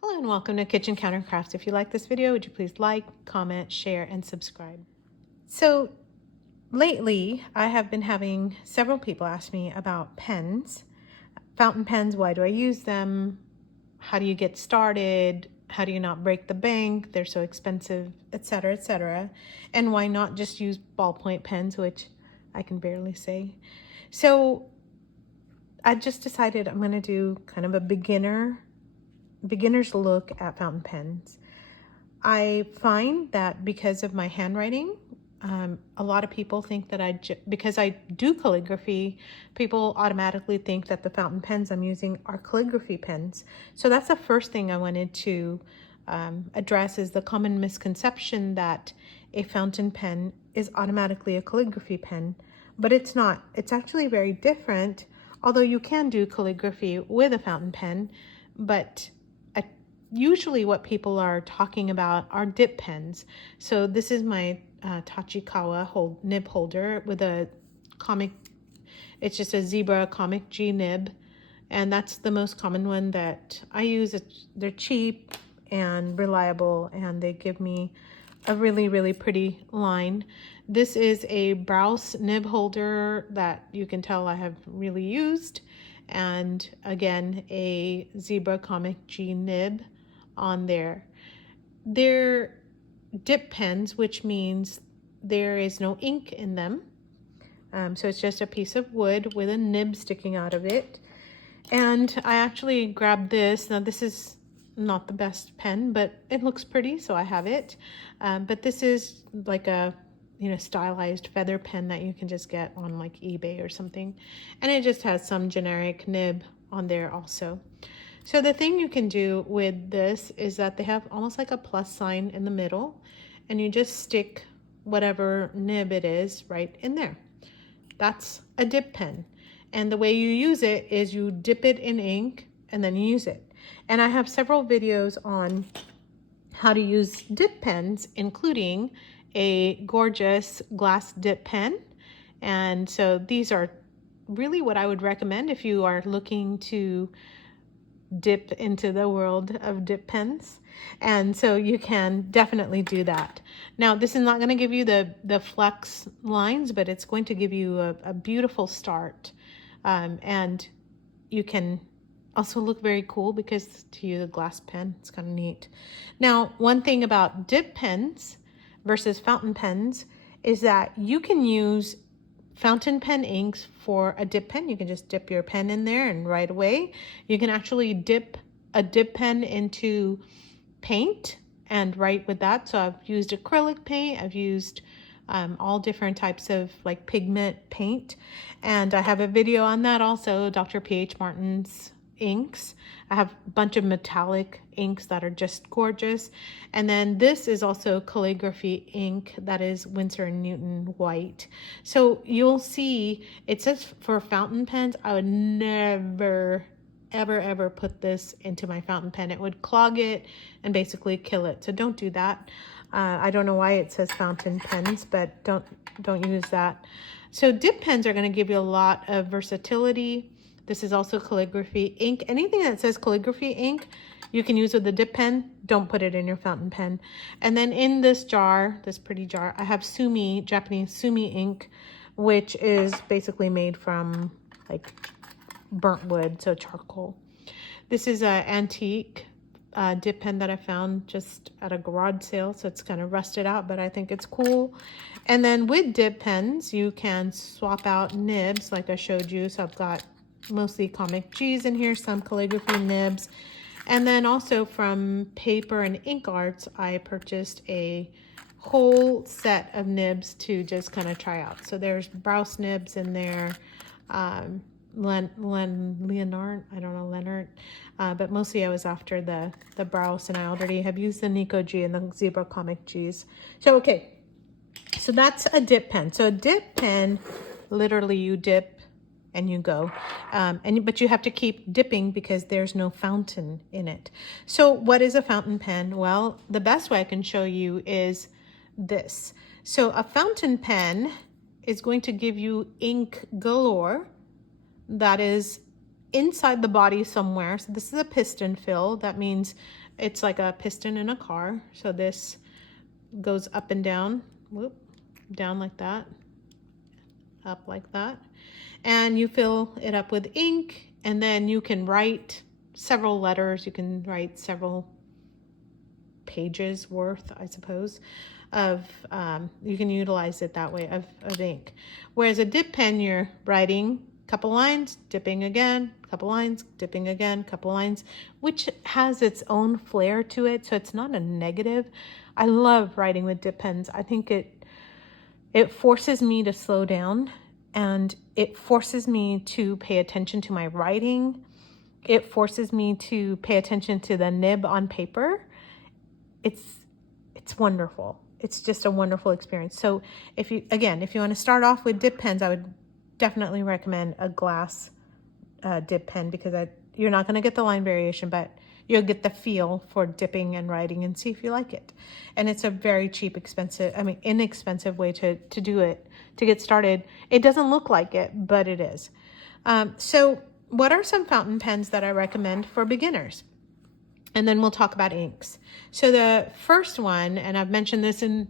Hello and welcome to Kitchen Counter Crafts. If you like this video, would you please like, comment, share, and subscribe? So lately, I have been having several people ask me about pens, fountain pens. Why do I use them? How do you get started? How do you not break the bank? They're so expensive, etc., etc. And why not just use ballpoint pens, which I can barely say. So I just decided I'm going to do kind of a beginner's look at fountain pens. I find that because of my handwriting, a lot of people think that because I do calligraphy, people automatically think that the fountain pens I'm using are calligraphy pens. So that's the first thing I wanted to address, is the common misconception that a fountain pen is automatically a calligraphy pen, but it's not. It's actually very different, although you can do calligraphy with a fountain pen, but usually what people are talking about are dip pens. So this is my Tachikawa nib holder with a comic, it's just a zebra comic G nib, and that's the most common one that I use. They're cheap and reliable, and they give me a really, really pretty line. This is a Browse nib holder that you can tell I have really used, and again, a zebra comic G nib on there. They're dip pens, which means there is no ink in them. So it's just a piece of wood with a nib sticking out of it. And I actually grabbed this. Now this is not the best pen, but it looks pretty, so I have it. But this is like a stylized feather pen that you can just get on like eBay or something. And it just has some generic nib on there also. So the thing you can do with this is that they have almost like a plus sign in the middle, and you just stick whatever nib it is right in there. That's a dip pen. And the way you use it is you dip it in ink and then you use it. And I have several videos on how to use dip pens, including a gorgeous glass dip pen. And so these are really what I would recommend if you are looking to dip into the world of dip pens. And so you can definitely do that. Now, this is not going to give you the flex lines, but it's going to give you a beautiful start. And you can also look very cool because to use a glass pen, it's kind of neat. Now, one thing about dip pens versus fountain pens is that you can use fountain pen inks for a dip pen. You can just dip your pen in there and right away you can actually dip a dip pen into paint and write with that. So I've used acrylic paint, I've used all different types of like pigment paint, and I have a video on that also, Dr. P.H. Martin's inks. I have a bunch of metallic inks that are just gorgeous. And then this is also calligraphy ink that is Winsor & Newton white. So you'll see it says for fountain pens, I would never ever put this into my fountain pen. It would clog it and basically kill it. So don't do that. I don't know why it says fountain pens, but don't use that. So dip pens are going to give you a lot of versatility. This is also calligraphy ink. Anything that says calligraphy ink, you can use with a dip pen. Don't put it in your fountain pen. And then in this jar, this pretty jar, I have sumi, Japanese sumi ink, which is basically made from like burnt wood, so charcoal. This is an antique dip pen that I found just at a garage sale, so it's kind of rusted out, but I think it's cool. And then with dip pens, you can swap out nibs like I showed you. So I've got mostly comic G's in here, some calligraphy nibs. And then also from Paper and Ink Arts, I purchased a whole set of nibs to just kind of try out. So there's Browse nibs in there, Leonard, I don't know, Leonard, but mostly I was after the Browse, and I already have used the Nico G and the Zebra Comic G's. So, okay, so that's a dip pen. So a dip pen, literally you dip and you go, but you have to keep dipping because there's no fountain in it. So what is a fountain pen? Well, the best way I can show you is this. So a fountain pen is going to give you ink galore that is inside the body somewhere. So this is a piston fill. That means It's like a piston in a car. So this goes up and down, whoop, down like that, up like that. And you fill it up with ink, and then you can write several letters. You can write several pages worth, I suppose, of, you can utilize it that way, of ink. Whereas a dip pen, you're writing a couple lines, dipping again, couple lines, dipping again, couple lines, which has its own flair to it. So it's not a negative. I love writing with dip pens. I think it forces me to slow down, and it forces me to pay attention to my writing. It forces me to pay attention to the nib on paper. It's wonderful. It's just a wonderful experience. So if you want to start off with dip pens, I would definitely recommend a glass dip pen, because you're not going to get the line variation, but you'll get the feel for dipping and writing, and see if you like it. And it's a very cheap, inexpensive way to do it, to get started. It doesn't look like it, but it is. So what are some fountain pens that I recommend for beginners? And then we'll talk about inks. So the first one, and I've mentioned this in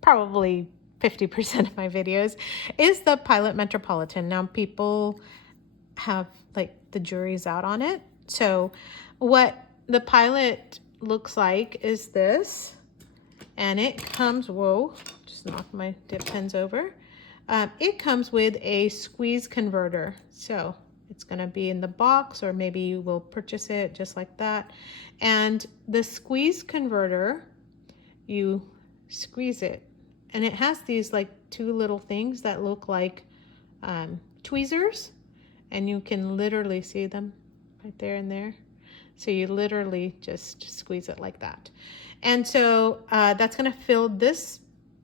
probably 50% of my videos, is the Pilot Metropolitan. Now people have, like, the jury's out on it. So what the Pilot looks like is this, and it comes, whoa, just knocked my dip pens over. It comes with a squeeze converter. So it's going to be in the box, or maybe you will purchase it just like that. And the squeeze converter, you squeeze it, and it has these like two little things that look like tweezers, and you can literally see them right there and there. So you literally just squeeze it like that. And so that's going to fill this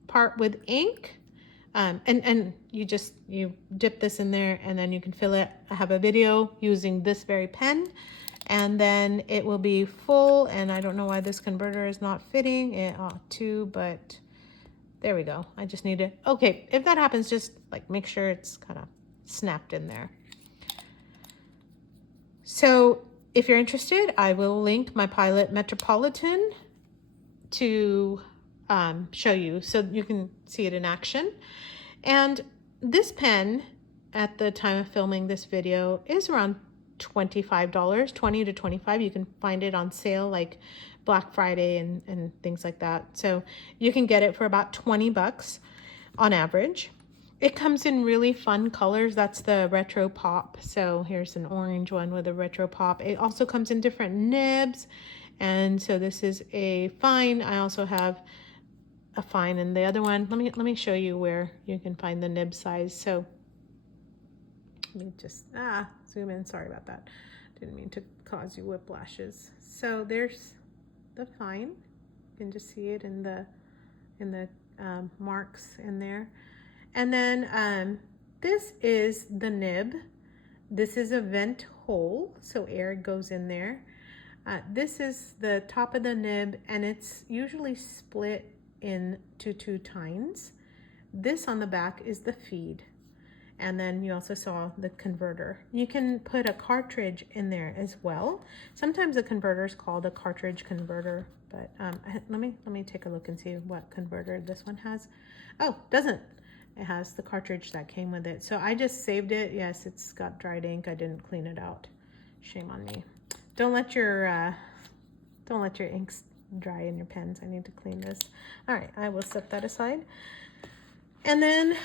part with ink. And you dip this in there, and then you can fill it. I have a video using this very pen, and then it will be full. And I don't know why this converter is not fitting. It ought to, but there we go. I just need to, okay, if that happens, just like make sure it's kind of snapped in there. So if you're interested, I will link my Pilot Metropolitan to show you, so you can see it in action. And this pen, at the time of filming this video, is around $25, $20 to $25. You can find it on sale like Black Friday and things like that. So you can get it for about 20 bucks on average. It comes in really fun colors. That's the retro pop. So here's an orange one with a retro pop. It also comes in different nibs. And so this is a fine. I also have a fine in the other one. Let me show you where you can find the nib size. So let me just zoom in. Sorry about that. Didn't mean to cause you whiplashes. So there's the fine. You can just see it in the marks in there. And then this is the nib. This is a vent hole, so air goes in there. This is the top of the nib, and it's usually split into two tines. This on the back is the feed. And then you also saw the converter. You can put a cartridge in there as well. Sometimes the converter is called a cartridge converter, but let me take a look and see what converter this one has. Oh, doesn't. It has the cartridge that came with it. So I just saved it. Yes, it's got dried ink. I didn't clean it out. Shame on me. Don't let your inks dry in your pens. I need to clean this. All right, I will set that aside. And then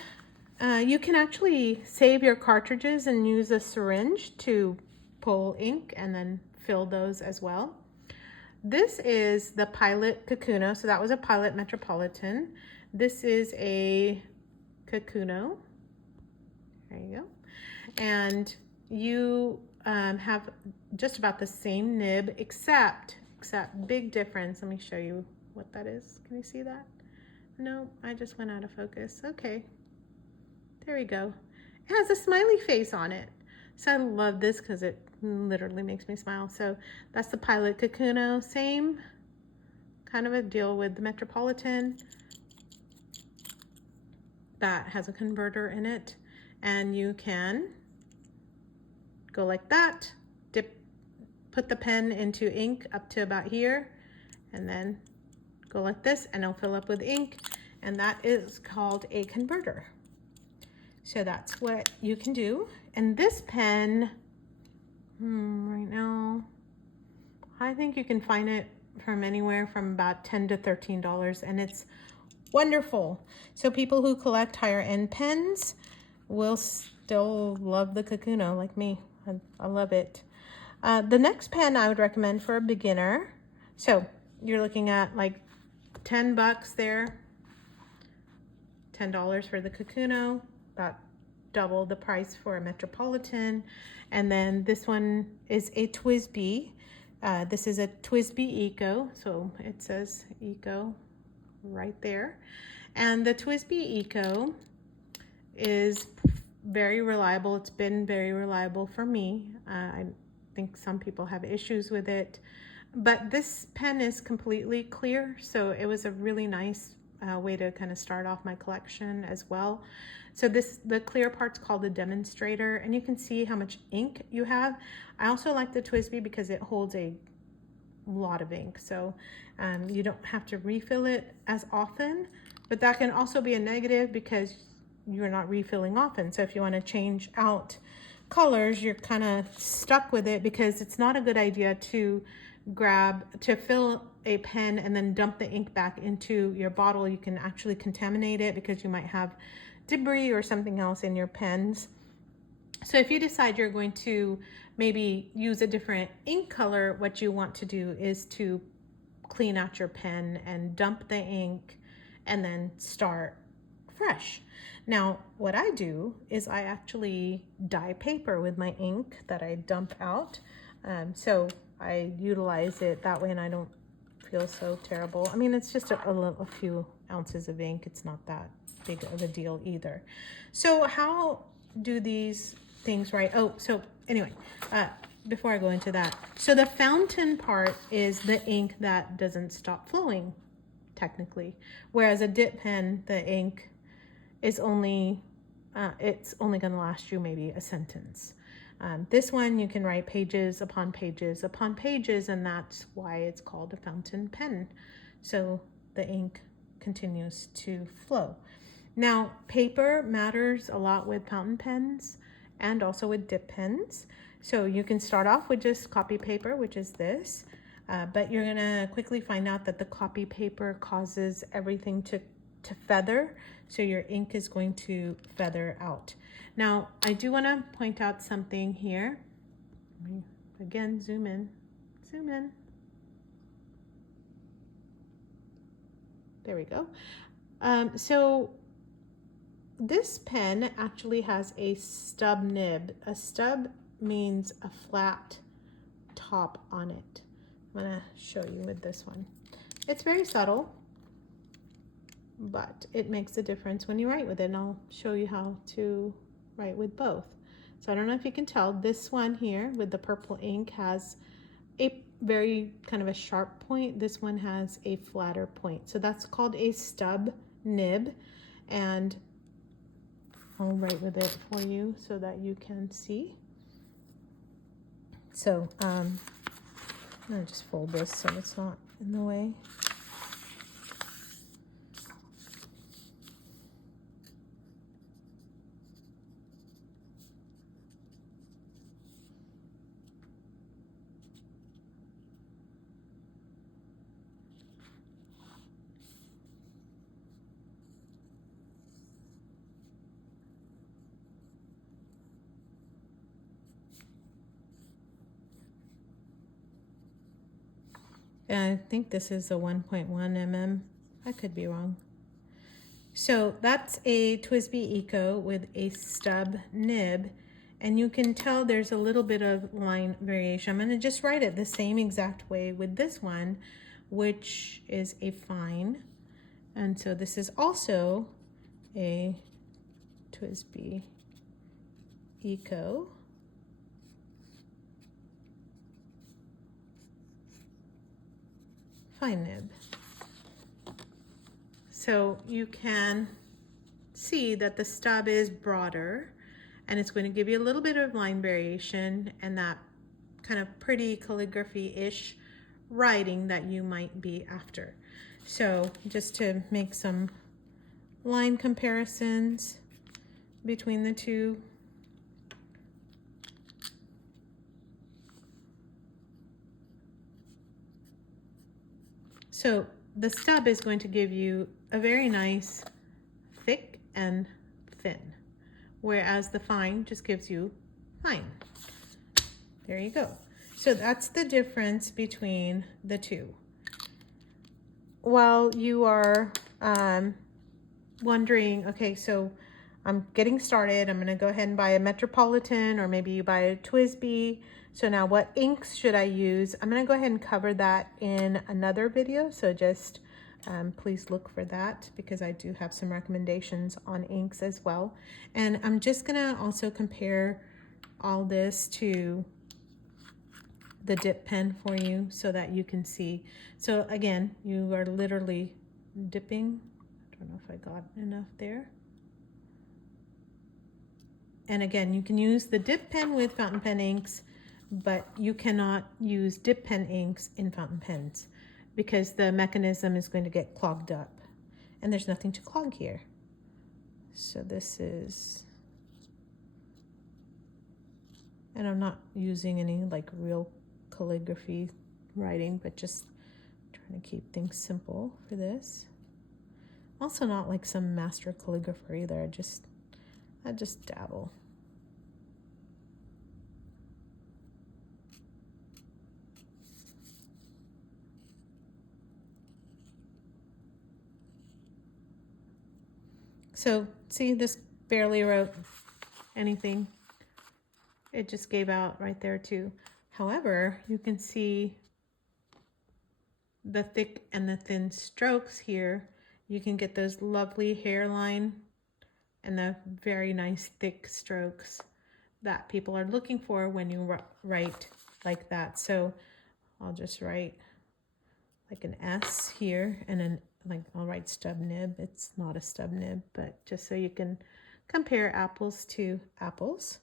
you can actually save your cartridges and use a syringe to pull ink and then fill those as well. This is the Pilot Kakuno. So that was a Pilot Metropolitan. This is a Kakuno. There you go. And you have just about the same nib, except big difference. Let me show you what that is. Can you see that? No, I just went out of focus. Okay, there we go. It has a smiley face on it. So I love this because it literally makes me smile. So that's the Pilot Kakuno. Same kind of a deal with the Metropolitan. That has a converter in it, and you can go like that, dip put the pen into ink up to about here, and then go like this, and it'll fill up with ink, and that is called a converter. So that's what you can do. And this pen, right now, I think you can find it from anywhere from about $10 to $13, and it's wonderful. So people who collect higher end pens will still love the Kakuno like me. I love it. The next pen I would recommend for a beginner, so you're looking at like 10 bucks there, $10 for the Kakuno, about double the price for a Metropolitan. And then this one is a TWSBI. This is a TWSBI Eco, so it says Eco right there. And the TWSBI Eco is very reliable. It's been very reliable for me. I think some people have issues with it, but this pen is completely clear, so it was a really nice way to kind of start off my collection as well. So the clear part's called the demonstrator, and you can see how much ink you have. I also like the TWSBI because it holds a lot of ink, so you don't have to refill it as often, but that can also be a negative because you're not refilling often. So if you want to change out colors, you're kind of stuck with it, because it's not a good idea to fill a pen and then dump the ink back into your bottle. You can actually contaminate it because you might have debris or something else in your pens. So if you decide you're going to maybe use a different ink color, what you want to do is to clean out your pen and dump the ink and then start fresh. Now, what I do is I actually dye paper with my ink that I dump out. So I utilize it that way and I don't feel so terrible. I mean, it's just a few ounces of ink. It's not that big of a deal either. So how do these things write? Oh, so anyway, before I go into that, so the fountain part is the ink that doesn't stop flowing, technically. Whereas a dip pen, the ink is only, it's only gonna last you maybe a sentence. This one, you can write pages upon pages upon pages, and that's why it's called a fountain pen. So the ink continues to flow. Now, paper matters a lot with fountain pens and also with dip pens. So you can start off with just copy paper, which is this, but you're gonna quickly find out that the copy paper causes everything to feather, so your ink is going to feather out. Now, I do want to point out something here. Let me again zoom in. There we go. So this pen actually has a stub nib. A stub means a flat top on it. I'm gonna show you with this one. It's very subtle, but it makes a difference when you write with it, and I'll show you how to write with both. So I don't know if you can tell, this one here with the purple ink has a very kind of a sharp point. This one has a flatter point. So that's called a stub nib, and I'll write with it for you so that you can see. So I'm gonna just fold this so it's not in the way. I think this is a 1.1 mm. I could be wrong. So that's a TWSBI Eco with a stub nib, and you can tell there's a little bit of line variation. I'm going to just write it the same exact way with this one, which is a fine. And so this is also a TWSBI Eco. Fine nib. So you can see that the stub is broader, and it's going to give you a little bit of line variation, and that kind of pretty calligraphy-ish writing that you might be after. So just to make some line comparisons between the two. So the stub is going to give you a very nice thick and thin, whereas the fine just gives you fine. There you go. So that's the difference between the two. While you are wondering, okay, so I'm getting started, I'm going to go ahead and buy a Metropolitan, or maybe you buy a TWSBI. So now what inks should I use? I'm going to go ahead and cover that in another video. So just please look for that, because I do have some recommendations on inks as well. And I'm just going to also compare all this to the dip pen for you so that you can see. So again, you are literally dipping. I don't know if I got enough there. And again, you can use the dip pen with fountain pen inks, but you cannot use dip pen inks in fountain pens because the mechanism is going to get clogged up, and there's nothing to clog here. So this is, and I'm not using any like real calligraphy writing, but just trying to keep things simple for this. Also not like some master calligrapher either. I just dabble. So see, this barely wrote anything. It just gave out right there too. However, you can see the thick and the thin strokes here. You can get those lovely hairline and the very nice thick strokes that people are looking for when you write like that. So I'll just write like an S here, and then like I'll write stub nib. It's not a stub nib, but just so you can compare apples to apples.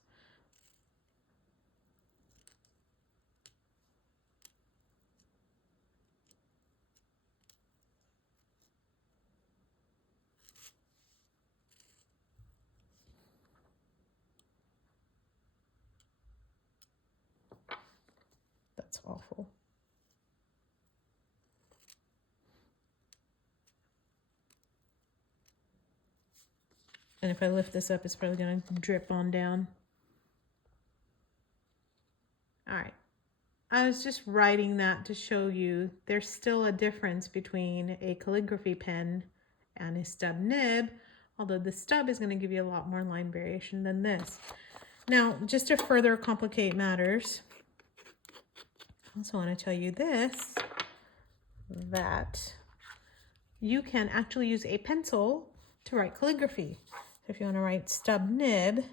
That's awful. And if I lift this up, it's probably going to drip on down. All right. I was just writing that to show you there's still a difference between a calligraphy pen and a stub nib, although the stub is going to give you a lot more line variation than this. Now, just to further complicate matters, I also want to tell you this, that you can actually use a pencil to write calligraphy. So if you want to write stub nib,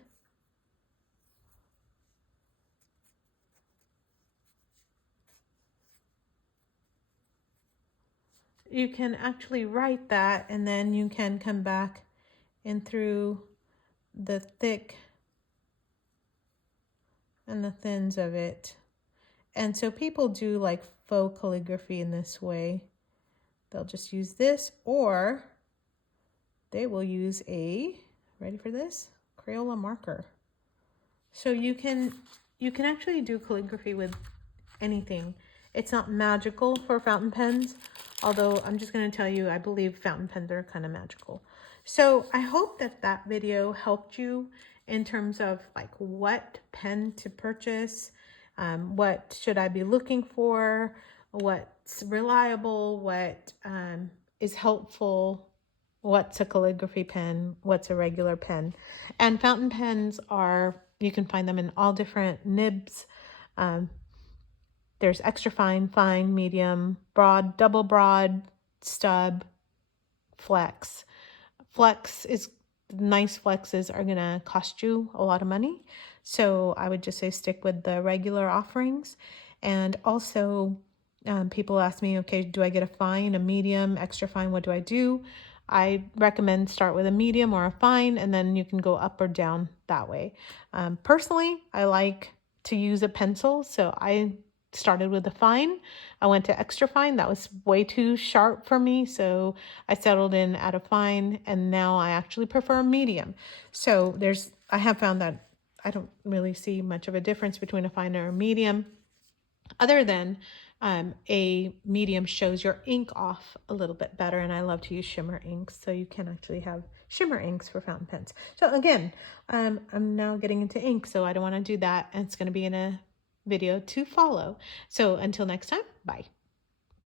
you can actually write that, and then you can come back in through the thick and the thins of it. And so people do like faux calligraphy in this way. They'll just use this, or they will use a, ready for this, Crayola marker. So you can actually do calligraphy with anything. It's not magical for fountain pens, although I'm just going to tell you, I believe fountain pens are kind of magical. So I hope that that video helped you in terms of like what pen to purchase, what should I be looking for, what's reliable, what is helpful, what's a calligraphy pen, what's a regular pen. And fountain pens are, you can find them in all different nibs. There's extra fine, fine, medium, broad, double broad, stub, flex. Flex is, nice flexes are gonna cost you a lot of money. So I would just say stick with the regular offerings. And also people ask me, okay, do I get a fine, a medium, extra fine? What do I do? I recommend start with a medium or a fine, and then you can go up or down that way. Personally, I like to use a pencil. So I started with a fine. I went to extra fine. That was way too sharp for me. So I settled in at a fine, and now I actually prefer a medium. So I have found that I don't really see much of a difference between a fine or a medium, other than a medium shows your ink off a little bit better. And I love to use shimmer inks. So you can actually have shimmer inks for fountain pens. So again, I'm now getting into ink, so I don't want to do that. And it's going to be in a video to follow. So until next time, bye.